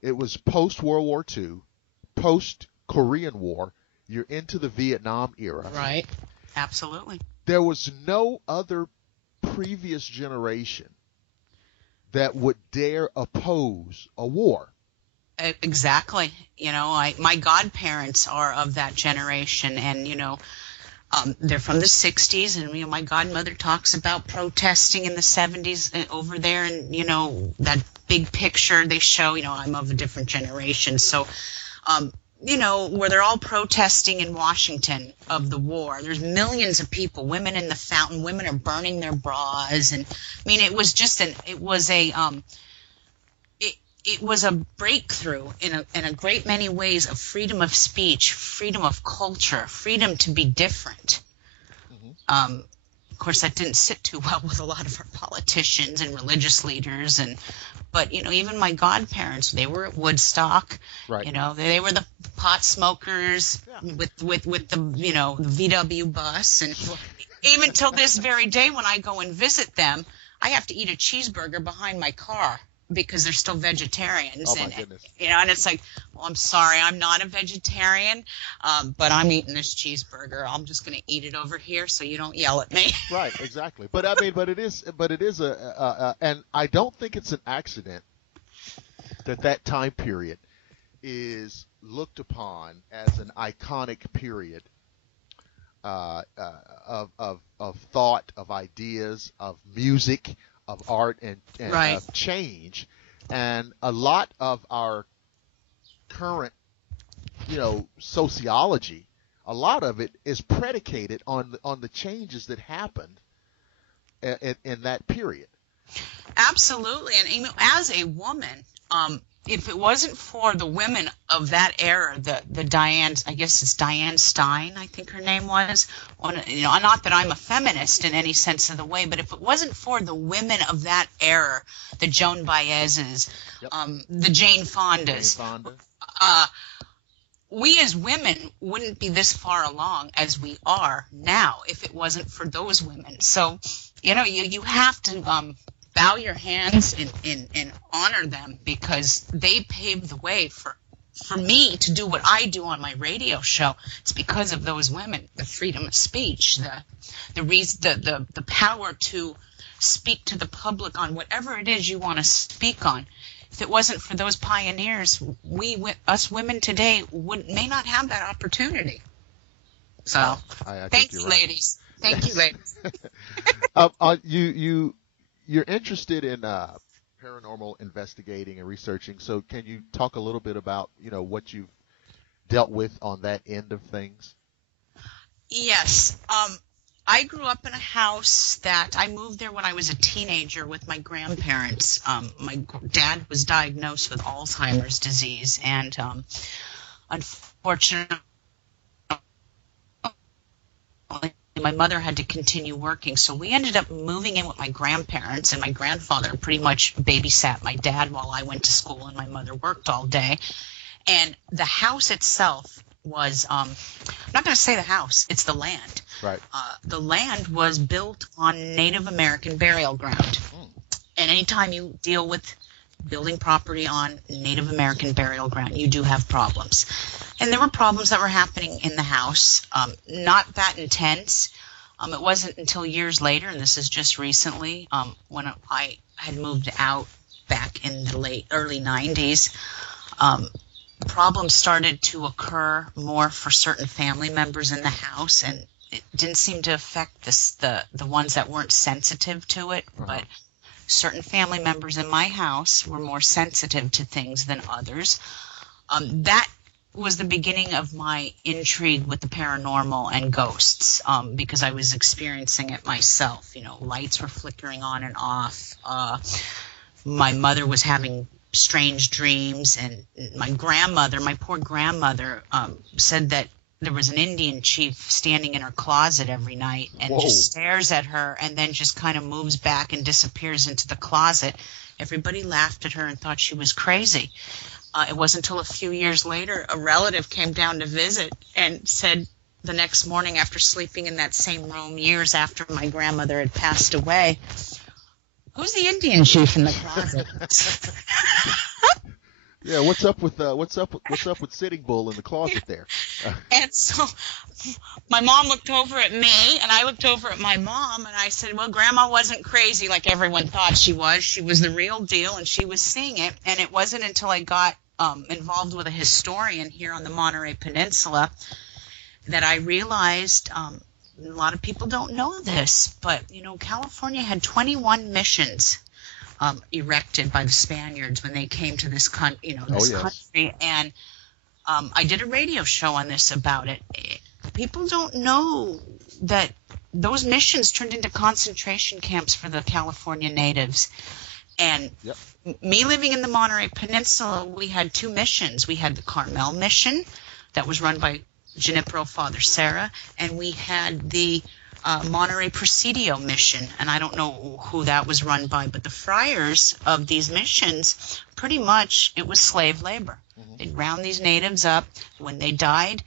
it was post World War II, post Korean War. You're into the Vietnam era, Right. Absolutely. There was no other previous generation that would dare oppose a war. Exactly. You know, my godparents are of that generation, and, you know, they're from the 60s, and, you know, my godmother talks about protesting in the 70s over there, and, you know, that big picture they show, you know, I'm of a different generation. So, you know, where they're all protesting in Washington of the war. There's millions of people, women in the fountain, women are burning their bras. And I mean, it was a breakthrough in a great many ways of freedom of speech, freedom of culture, freedom to be different. Mm-hmm. Of course, that didn't sit too well with a lot of our politicians and religious leaders, but you know, even my godparents, they were at Woodstock. Right. You know, they were the pot smokers with the, you know, the VW bus, and even till this very day, when I go and visit them, I have to eat a cheeseburger behind my car because they're still vegetarians. Oh, my goodness. You know, and it's like, well, I'm sorry, I'm not a vegetarian, but I'm eating this cheeseburger. I'm just going to eat it over here so you don't yell at me. Right, exactly. But I mean, but it is and I don't think it's an accident that time period is looked upon as an iconic period of thought, of ideas, of music, of art, and of change. And a lot of our current, you know, sociology, a lot of it is predicated on the changes that happened in that period. Absolutely. And you know, as a woman, if it wasn't for the women of that era, the Diane, I guess it's Diane Stein, I think her name was, you know, not that I'm a feminist in any sense of the way, but if it wasn't for the women of that era, the Joan Baez's, the Jane Fondas, we as women wouldn't be this far along as we are now if it wasn't for those women. So, you know, you have to bow your hands and honor them, because they paved the way for me to do what I do on my radio show. It's because of those women, the freedom of speech, the power to speak to the public on whatever it is you want to speak on. If it wasn't for those pioneers, us women today may not have that opportunity. So, thank you, ladies. Thank you, ladies. You're interested in paranormal investigating and researching. So can you talk a little bit about, you know, what you've dealt with on that end of things? Yes. I grew up in a house that I moved there when I was a teenager with my grandparents. My dad was diagnosed with Alzheimer's disease, and unfortunately, my mother had to continue working. So we ended up moving in with my grandparents, and my grandfather pretty much babysat my dad while I went to school and my mother worked all day. And the house itself was, I'm not going to say the house, it's the land. Right. The land was built on Native American burial ground. And anytime you deal with building property on Native American burial ground, you do have problems. And there were problems that were happening in the house, not that intense. It wasn't until years later, and this is just recently, when I had moved out back in the early 90s, problems started to occur more for certain family members in the house, and it didn't seem to affect the ones that weren't sensitive to it, but certain family members in my house were more sensitive to things than others. That was the beginning of my intrigue with the paranormal and ghosts, because I was experiencing it myself. Lights were flickering on and off. My mother was having strange dreams, and my poor grandmother, said that there was an Indian chief standing in her closet every night and just stares at her and then just kind of moves back and disappears into the closet. Everybody laughed at her and thought she was crazy. It wasn't until a few years later a relative came down to visit and said the next morning, after sleeping in that same room years after my grandmother had passed away, "Who's the Indian chief in the closet?" Yeah, what's up with Sitting Bull in the closet there? And so my mom looked over at me, and I looked over at my mom, and I said, well, Grandma wasn't crazy like everyone thought she was. She was the real deal, and she was seeing it. And it wasn't until I got involved with a historian here on the Monterey Peninsula that I realized, a lot of people don't know this, but, California had 21 missions erected by the Spaniards when they came to this country. And I did a radio show on this about it. People don't know that those missions turned into concentration camps for the California natives. And me living in the Monterey Peninsula, we had two missions. We had the Carmel mission that was run by Junipero Father Serra, and we had the Monterey Presidio mission, and I don't know who that was run by, but the friars of these missions, pretty much it was slave labor. They'd round these natives up. When they died,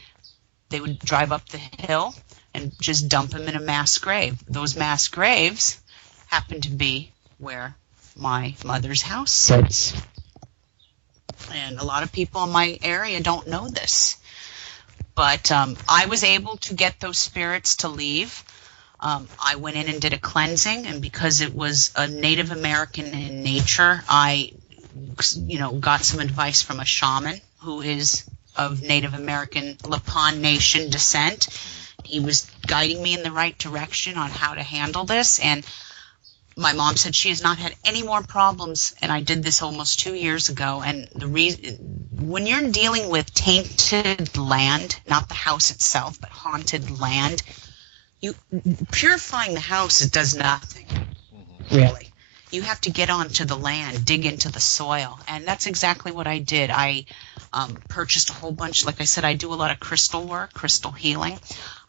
they would drive up the hill and just dump them in a mass grave. Those mass graves happened to be where my mother's house sits. And a lot of people in my area don't know this. But I was able to get those spirits to leave. I went in and did a cleansing, and because it was a Native American in nature, I, got some advice from a shaman who is of Native American Lapon Nation descent. He was guiding me in the right direction on how to handle this, and my mom said she has not had any more problems, and I did this almost 2 years ago. And the reason, when you're dealing with tainted land, not the house itself, but haunted land, purifying the house does nothing, really. You have to get onto the land, dig into the soil, and that's exactly what I did. I purchased a whole bunch. Like I said, I do a lot of crystal work, crystal healing.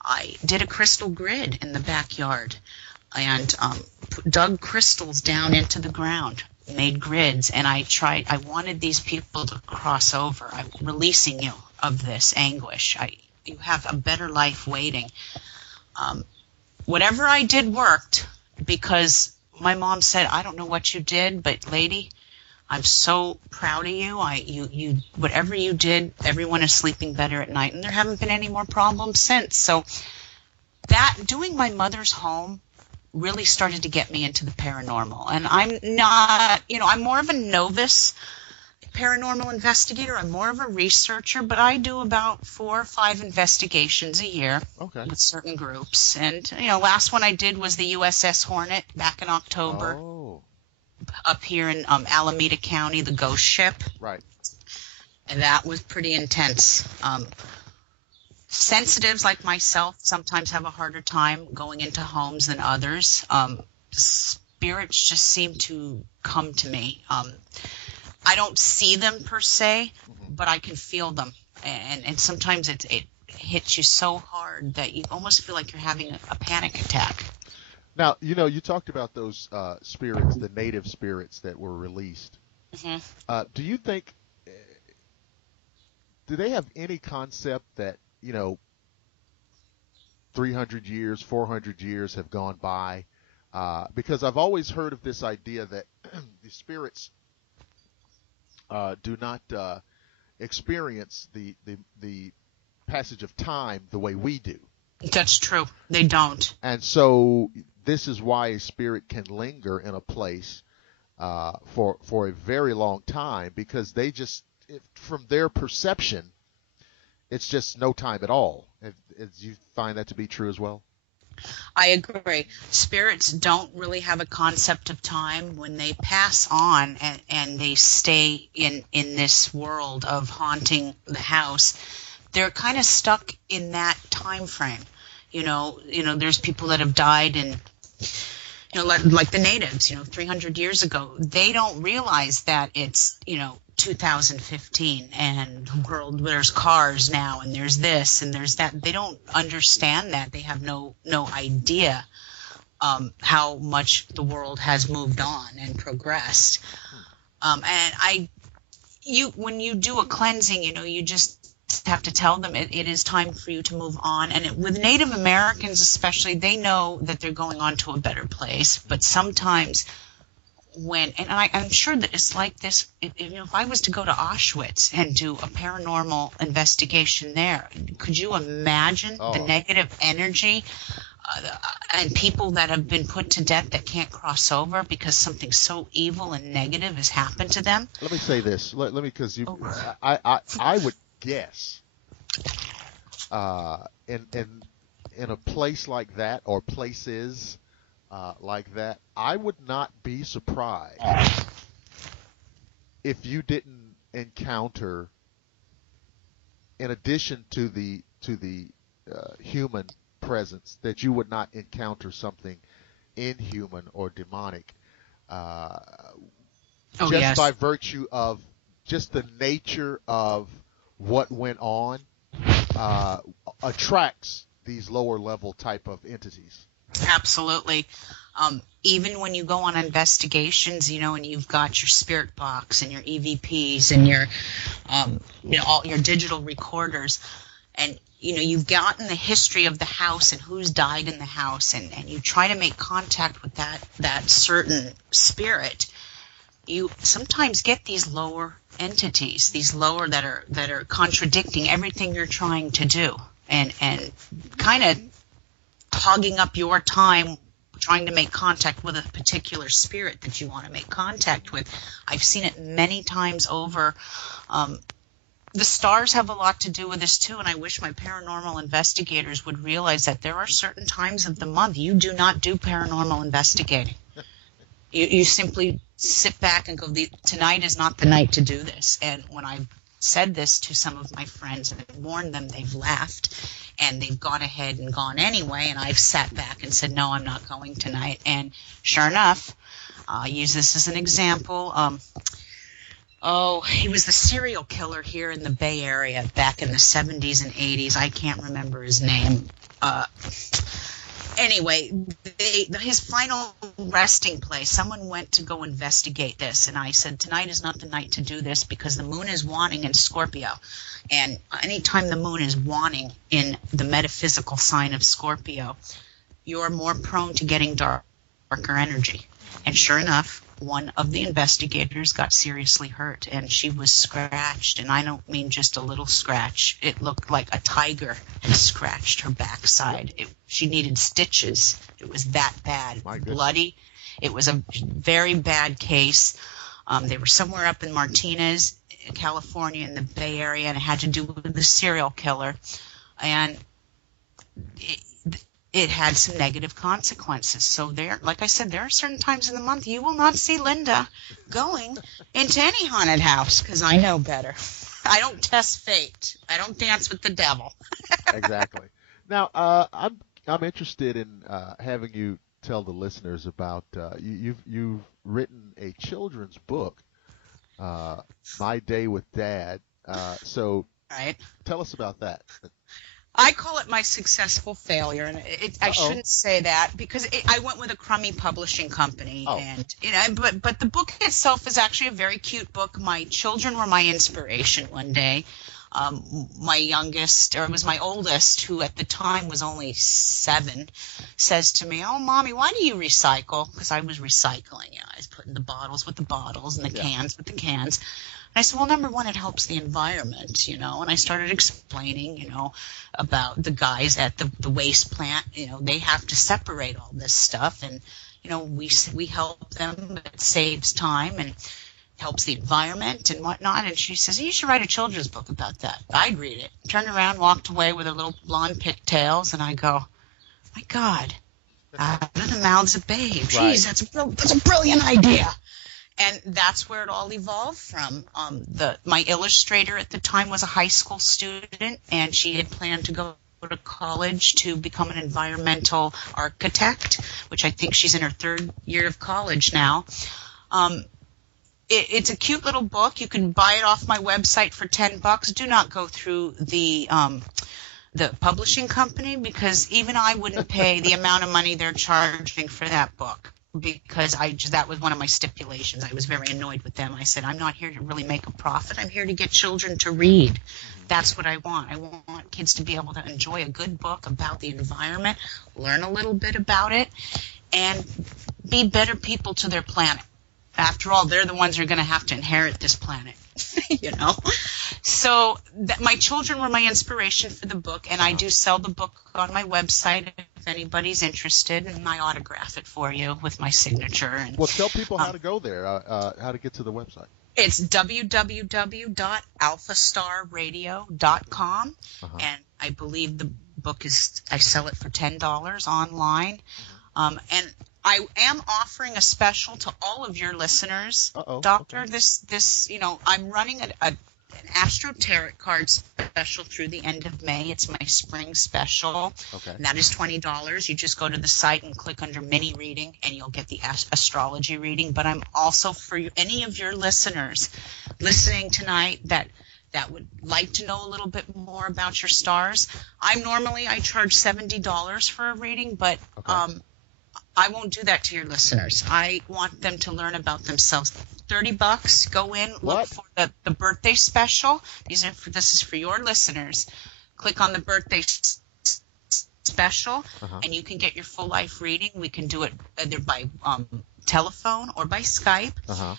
I did a crystal grid in the backyard and dug crystals down into the ground, made grids, and I wanted these people to cross over. I'm releasing you of this anguish. You have a better life waiting. Whatever I did worked, because my mom said, I don't know what you did, but lady, I'm so proud of you. You whatever you did, everyone is sleeping better at night, and there haven't been any more problems since. So that, doing my mother's home, really started to get me into the paranormal. And I'm not, I'm more of a novice paranormal investigator. I'm more of a researcher, but I do about 4 or 5 investigations a year with certain groups. And, last one I did was the USS Hornet back in October up here in Alameda County, the ghost ship. Right. And that was pretty intense. Sensitives like myself sometimes have a harder time going into homes than others. Spirits just seem to come to me. I don't see them per se, but I can feel them. And sometimes it hits you so hard that you almost feel like you're having a panic attack. Now, you talked about those spirits, the native spirits that were released. Do you think, do they have any concept that, 300 years, 400 years have gone by? Because I've always heard of this idea that the spirits do not experience the passage of time the way we do. That's true. They don't. And so this is why a spirit can linger in a place for a very long time, because they just, from their perception, it's just no time at all. Do you find that to be true as well? I agree. Spirits don't really have a concept of time. When they pass on and they stay in this world of haunting the house, they're kind of stuck in that time frame. You know, there's people that have died in, like the natives, 300 years ago. They don't realize that it's, 2015 and there's cars now and there's this and there's that. They don't understand that. They have no idea how much the world has moved on and progressed. And when you do a cleansing, you just have to tell them it is time for you to move on. And with Native Americans especially, they know that they're going on to a better place. But sometimes I'm sure that it's like this, if I was to go to Auschwitz and do a paranormal investigation there, could you imagine the negative energy and people that have been put to death that can't cross over because something so evil and negative has happened to them? Let me say this. I would guess in a place like that, or places like that, I would not be surprised if you didn't encounter, in addition to the human presence, that you would not encounter something inhuman or demonic, by virtue of just the nature of what went on, attracts these lower level type of entities. Absolutely. Even when you go on investigations, and you've got your spirit box and your EVPs and your, all your digital recorders, and you've gotten the history of the house and who's died in the house, and you try to make contact with that certain spirit, you sometimes get these lower entities, these lower that are contradicting everything you're trying to do, and kind of hogging up your time trying to make contact with a particular spirit that you want to make contact with. I've seen it many times over. The stars have a lot to do with this too, and I wish my paranormal investigators would realize that there are certain times of the month you do not do paranormal investigating. You simply sit back and go, tonight is not the night to do this. And when I've said this to some of my friends and I've warned them, they've laughed and they've gone ahead and gone anyway. And I've sat back and said, no, I'm not going tonight. And sure enough, I'll use this as an example. He was the serial killer here in the Bay Area back in the 70s and 80s. I can't remember his name. Anyway, his final resting place, someone went to go investigate this, and I said, tonight is not the night to do this because the moon is waning in Scorpio. And anytime the moon is waning in the metaphysical sign of Scorpio, you're more prone to getting darker energy. And sure enough, one of the investigators got seriously hurt, and she was scratched, and I don't mean just a little scratch. It looked like a tiger had scratched her backside. She needed stitches. It was that bad. Bloody. It was a very bad case. They were somewhere up in Martinez, California, in the Bay Area, and it had to do with the serial killer. And it had some negative consequences. So like I said, there are certain times in the month you will not see Linda going into any haunted house because I know better. I don't test fate. I don't dance with the devil. Exactly. Now, I'm interested in having you tell the listeners about you've written a children's book, My Day with Dad. So right. Tell us about that. I call it my successful failure, and I shouldn't say that because I went with a crummy publishing company, and but the book itself is actually a very cute book. My children were my inspiration one day. My youngest, or it was my oldest, who at the time was only 7, says to me, "Oh, Mommy, why do you recycle?" Because I was recycling. I was putting the bottles with the bottles and the cans with the cans. And I said, well, number one, it helps the environment, and I started explaining, about the guys at the waste plant. They have to separate all this stuff, and, we help them. It saves time and helps the environment and whatnot. And she says, you should write a children's book about that. I'd read it. Turned around, walked away with her little blonde pigtails, and I go, my God, out of the mouths of babes. Geez, that's a brilliant idea. And that's where it all evolved from. My illustrator at the time was a high school student, and she had planned to go to college to become an environmental architect, which I think she's in her 3rd year of college now. It's a cute little book. You can buy it off my website for $10. Do not go through the publishing company, because even I wouldn't pay the amount of money they're charging for that book. Because that was one of my stipulations. I was very annoyed with them. I said, I'm not here to really make a profit. I'm here to get children to read. That's what I want. I want kids to be able to enjoy a good book about the environment, learn a little bit about it, and be better people to their planet. After all, they're the ones who are going to have to inherit this planet, So my children were my inspiration for the book, and I do sell the book on my website if anybody's interested, and I autograph it for you with my signature. And, well, tell people how to go there, how to get to the website. It's www.alphastarradio.com, and I believe the book I sell it for $10 online, and I am offering a special to all of your listeners, Doctor. Okay. This, I'm running an Astro Tarot card special through the end of May. It's my spring special. Okay. And that is $20. You just go to the site and click under mini reading, and you'll get the astrology reading. But I'm also, for any of your listeners listening tonight that would like to know a little bit more about your stars, I charge $70 for a reading, but I won't do that to your listeners. I want them to learn about themselves. $30. Go in, look for the birthday special. This is for your listeners. Click on the birthday special, and you can get your full life reading. We can do it either by telephone or by Skype.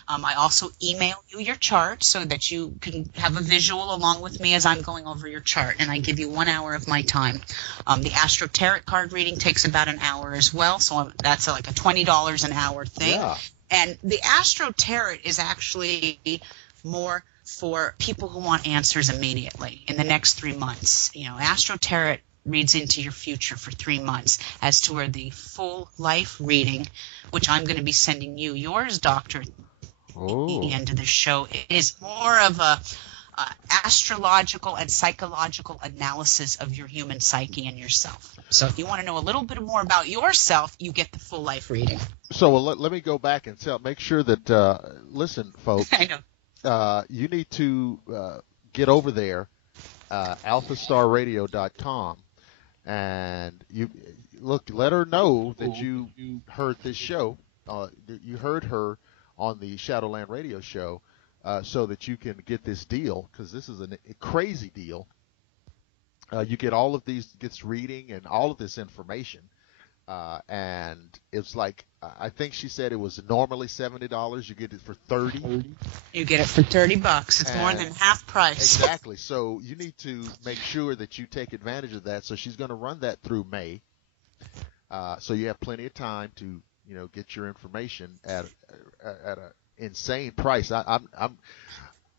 I also email you your chart so that you can have a visual along with me as I'm going over your chart, and I give you 1 hour of my time. The Astro Tarot card reading takes about an hour as well, so that's like a $20 an hour thing. Yeah. And the Astro Tarot is actually more for people who want answers immediately in the next 3 months. Astro Tarot reads into your future for 3 months, as to where the full life reading, which I'm going to be sending you yours, Doctor, at the end of the show, is more of a astrological and psychological analysis of your human psyche and yourself. So if you want to know a little bit more about yourself, you get the full life reading. So let me go back and make sure that, listen, folks, I know. You need to get over there, alphastarradio.com, and let her know that you heard this show, you heard her on the Shadowland radio show, so that you can get this deal, because this is a crazy deal. You get all of gets reading and all of this information, and it's like, I think she said it was normally $70. You get it for $30. You get it for $30. It's more than half price. Exactly. So you need to make sure that you take advantage of that. So she's going to run that through May. So you have plenty of time to get your information at an insane price. I'm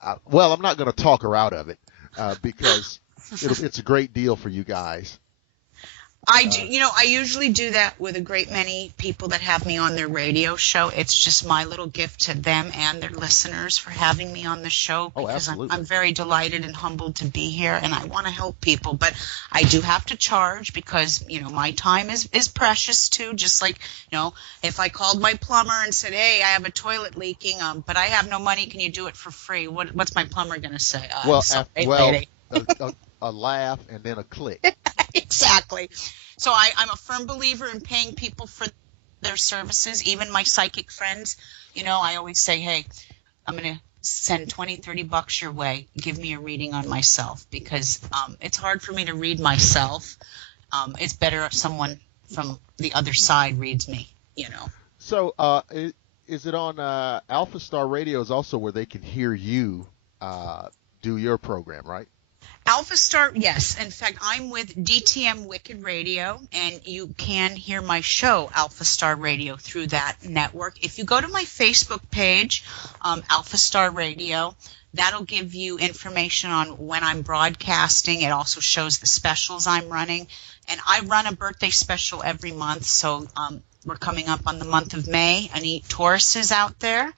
not going to talk her out of it, because it's a great deal for you guys. I do, I usually do that with a great many people that have me on their radio show. It's just my little gift to them and their listeners for having me on the show, because I'm very delighted and humbled to be here, and I want to help people. But I do have to charge, because, my time is precious too. Just like, if I called my plumber and said, hey, I have a toilet leaking, but I have no money, can you do it for free? What's my plumber going to say? A laugh and then a click. Exactly. So I'm a firm believer in paying people for their services, even my psychic friends. I always say, hey, I'm going to send 20, $30 your way. Give me a reading on myself, because it's hard for me to read myself. It's better if someone from the other side reads me, So, is it on Alpha Star Radio is also where they can hear you do your program, right? Alpha Star, yes. In fact, I'm with DTM Wicked Radio, and you can hear my show, Alpha Star Radio, through that network. If you go to my Facebook page, Alpha Star Radio, that'll give you information on when I'm broadcasting. It also shows the specials I'm running. And I run a birthday special every month, so we're coming up on the month of May. Any Tauruses out there?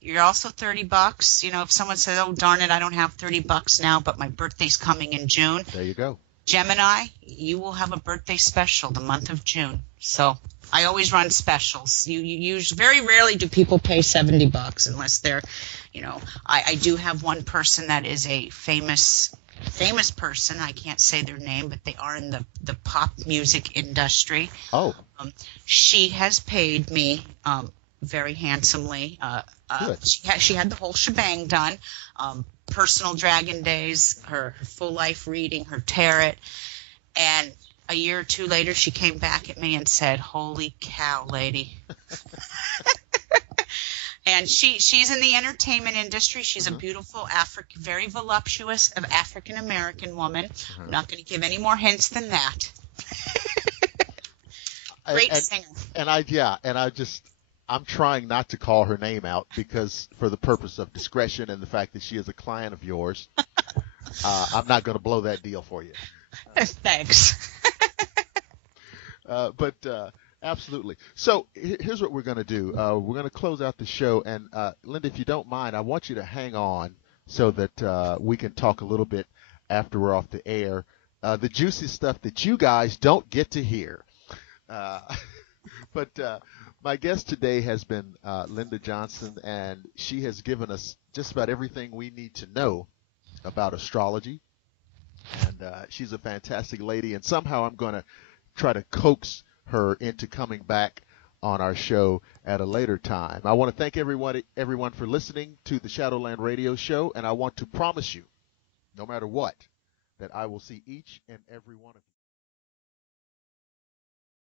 You're also $30. If someone says, "Oh, darn it, I don't have $30 now, but my birthday's coming in June." There you go. Gemini, you will have a birthday special the month of June. So I always run specials. You use very rarely do people pay $70 unless they're, I do have one person that is a famous person. I can't say their name, but they are in the pop music industry. Oh. She has paid me very handsomely. She had the whole shebang done. Personal Dragon Days, her full life reading, her tarot, and a year or two later she came back at me and said, "Holy cow, lady." And she's in the entertainment industry. She's a beautiful very voluptuous African American woman. I'm not going to give any more hints than that. Great singer. I'm trying not to call her name out because for the purpose of discretion and the fact that she is a client of yours, I'm not going to blow that deal for you. Thanks. But absolutely. So here's what we're going to do. We're going to close out the show. And Linda, if you don't mind, I want you to hang on so that we can talk a little bit after we're off the air. The juicy stuff that you guys don't get to hear. But my guest today has been Linda Johnston, and she has given us just about everything we need to know about astrology. And she's a fantastic lady, and somehow I'm going to try to coax her into coming back on our show at a later time. I want to thank everyone for listening to the Shadowland Radio Show, and I want to promise you, no matter what, that I will see each and every one of you.